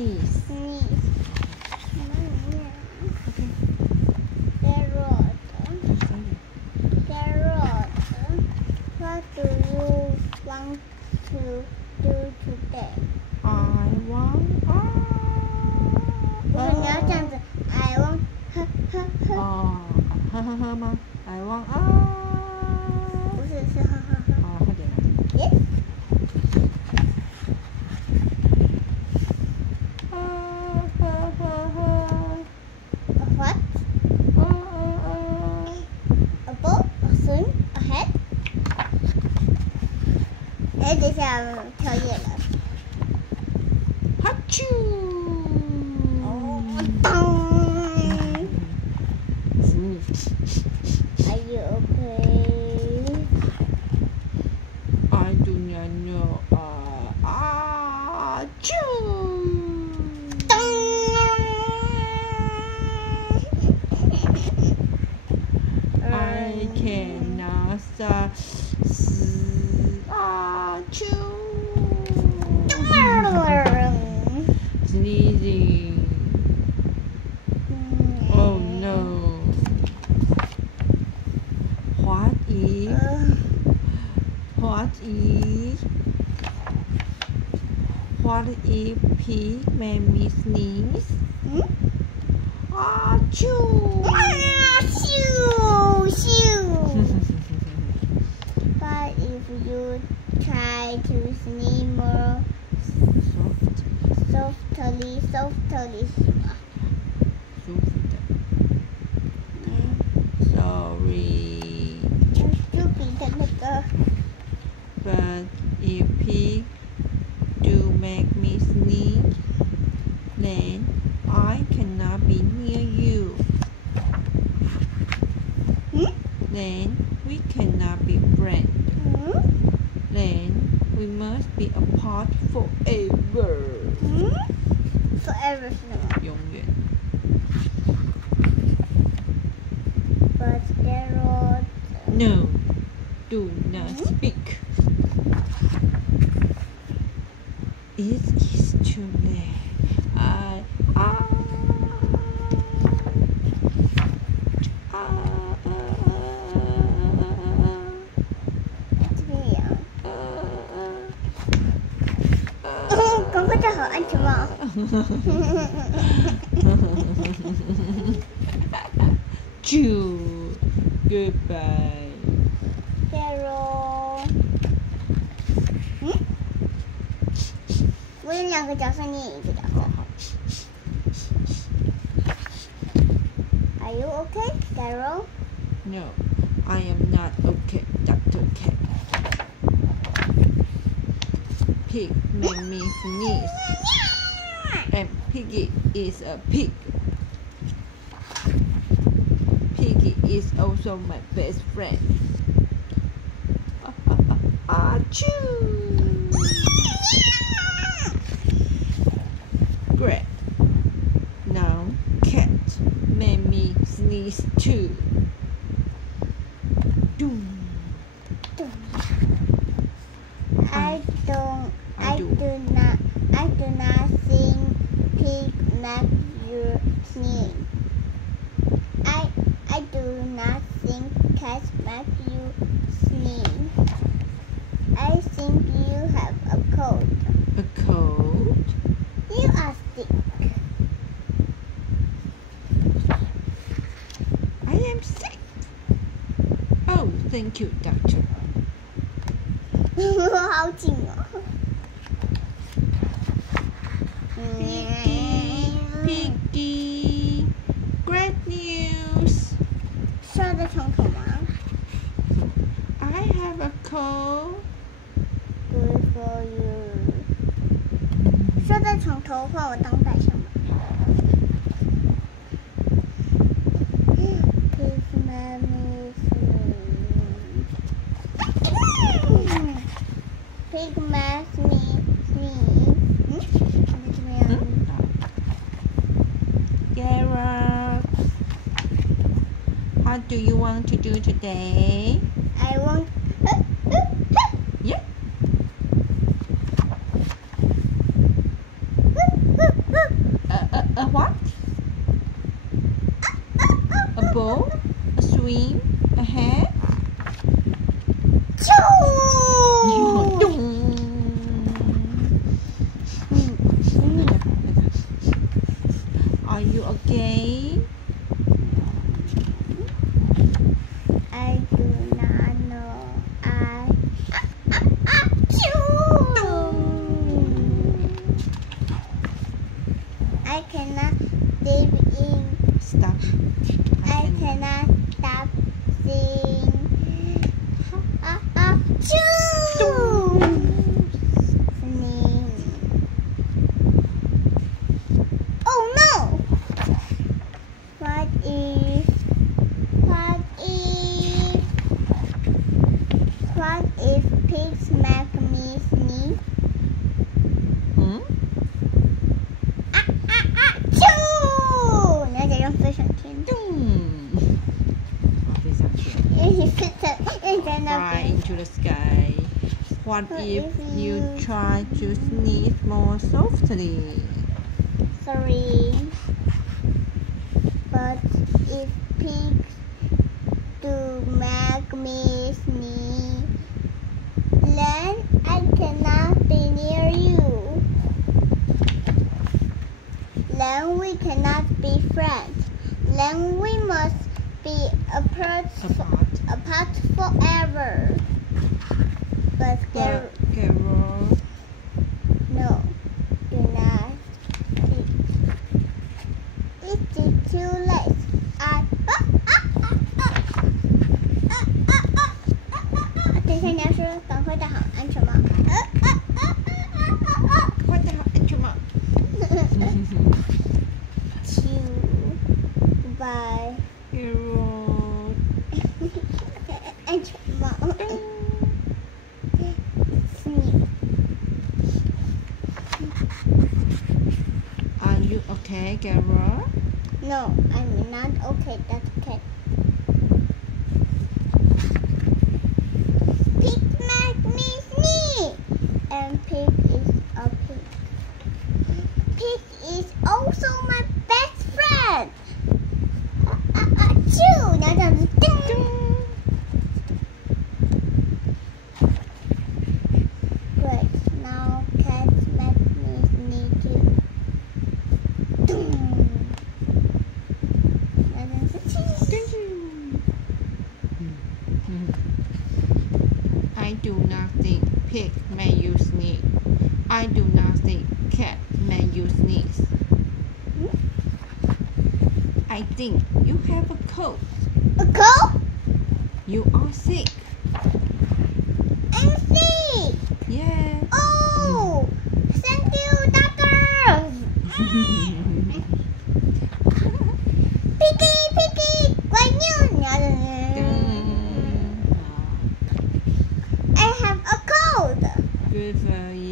Sneeze. Sneeze. Okay. Carrot. Just say it. Carrot. What do you want to do today? I want. 不是你要这样子 I want 哦，呵呵呵吗 ？I want 不是是呵呵呵。好，快点来。 Yes. What? A boat? A swing? A head? 哎，等一下跳页了。哈啾！哦，当。Are you okay? I do not know. 啾！ I cannot啾！ Sneezing. Oh no. What if pig made me sneeze? Achoo! But if you try to sneeze more softly, Sorry. 就比的那个 But if pig do make me sneeze, then I cannot be near you. Then we cannot be friends. Then we must be apart forever. Forever 是什么？永远。 But carrot. No, do not speak. It is too late. I 这边也要。赶快戴好安全帽。Choo. Goodbye. Carrot. 我有两个角色，你也一个角色。Are you okay, Carrot? No, I am not okay, Dr. Cat. Pig made me sneeze, and Piggy is a pig. Piggy is also my best friend. Achoo! Great. Now cat made me sneeze too. Doom. I do not think pig make you sneeze. I do not think cats make you sneeze. I think you have a cold. A cold? You are sick. I am sick. Oh, thank you, doctor. 好紧哦。Piggy, great news. 说的从头吗 I have a cold.？Good for you。说的从头换我当代上吧。Pig made me sneeze. Pig makes me sneeze. 怎么样？ Garrett, what do you want to do today? I want. Yeah. what? A boat? A swing? A hat? Are you okay? I do not know. I cannot live in. Stop. I cannot stop sing. Sneeze. Oh no! What if pigs make me sneeze? Achoo! 你要讲用飞上天。飞上天。Fly into the sky. What if you try to sneeze more softly? Sorry. But if pigs do make me sneeze, then I cannot be near you. Then we cannot be friends. Then we must be apart forever. But Carol. no, do not. It's too late.等一下，你要说赶快戴好安全帽。快戴好安全帽。Bye. Carol. 安全帽。Are you okay, Carol? No, I'm not okay. That's okay. Pig make me sneeze, and pig is a pig. Pig is also my best friend. Achoo! 你要这样子叮。Great. Now cats make me sneeze too. I do not think pig may you sneeze. I do not think cat may you sneeze. I think you have a cold. A cold? You are sick. I'm sick. Yeah. Oh, thank you, doctor. Piggy, piggy, 乖妞，你要怎么？ I have a cold. Good for you.